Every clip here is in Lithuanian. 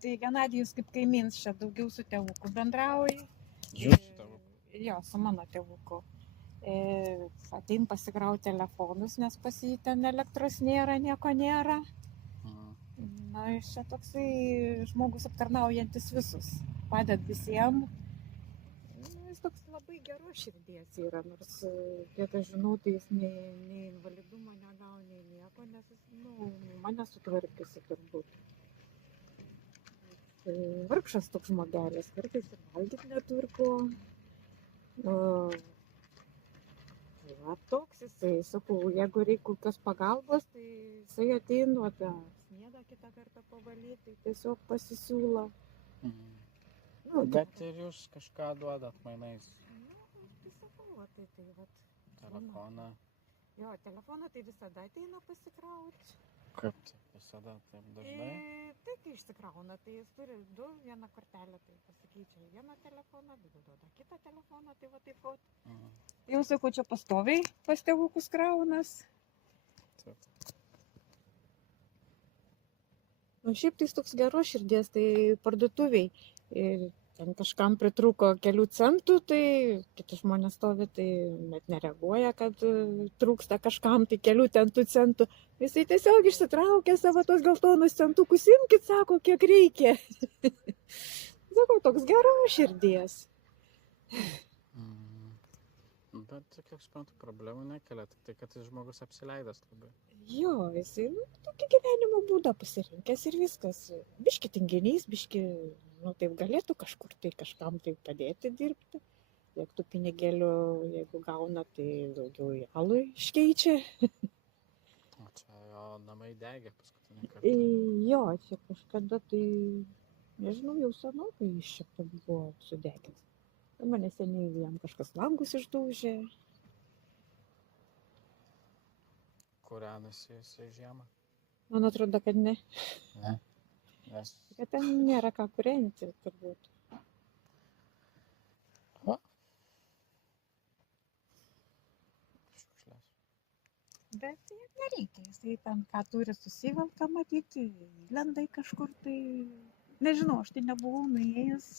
Tai Genadijus kaip kaimyns čia daugiau su tėvuku bendrauja. Jūs su tėvuku? Jo, su mano tėvuku. Atein pasikrauti telefonus, nes pas jį ten elektros nėra, nieko nėra. Na, jis čia toksai žmogus aptarnaujantis visus. Paded visiems. Jis toks labai geros širdies yra, nors, kiek aš žinau, tai jis nei invalidumo negauna, nei nieko, nes jis, mane sutvarkysi turbūt. Vargšas toks žmogelis, kartais ir valgyti neturko. Va toks jisai, sakau, jeigu reikia kokios pagalbos, tai jisai ateina, sniegą kitą kartą pavalyti, tai tiesiog pasisiūlo. Bet ir jūs kažką duodat mainais? Tai sakau, tai vat. Telefoną? Jo, telefoną tai visada ateina pasikrauti. Kaip tai visada, taip dažnai? Tai kai išsikrauna, tai jis turi vieną kortelę, tai pasikeičia vieną telefoną, duoda kitą telefoną, tai va taip pat. Jau sakau, čia pastoviai pas tėvukus kraunas. Taip. Šiaip tai toks geros širdies, tai parduotuviai. Ten kažkam pritrūko kelių centų, tai kiti žmonės stovi, tai net nereaguoja, kad trūksta kažkam tai kelių centų. Jisai tiesiog išsitraukia savo tos geltonus centukus, imkit, sako, kiek reikia. Sakau, toks geros širdies. Bet, kiek suprantu, problemų nekelia, tik tai, kad jis žmogus apsileidęs labai. Jo, jisai tokį gyvenimo būdą pasirinkęs ir viskas. Biški tinginys, biški, taip galėtų kažkur tai kažkam tai padėti dirbti. Jeigu tų pinigėlių, jeigu gauna, tai daugiau į alų iškeičia. O čia jo namai degė paskutinį kartą. Jo, čia kažkada tai, nežinau, jau senokai iš čia buvo sudegęs. Mane seniai jam kažkas langus išdaužė. Kūrenasi jisai žiemą? Man atrodo, kad ne. Ne? Nes... Kad ten nėra ką kūrenti, turbūt. O? Šiukšlės. Bet nereikia, jisai ten ką turi susivelka matyti, lendai kažkur tai, nežinau, aš tai nebuvau nuėjęs,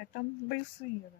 bet ten baisu yra.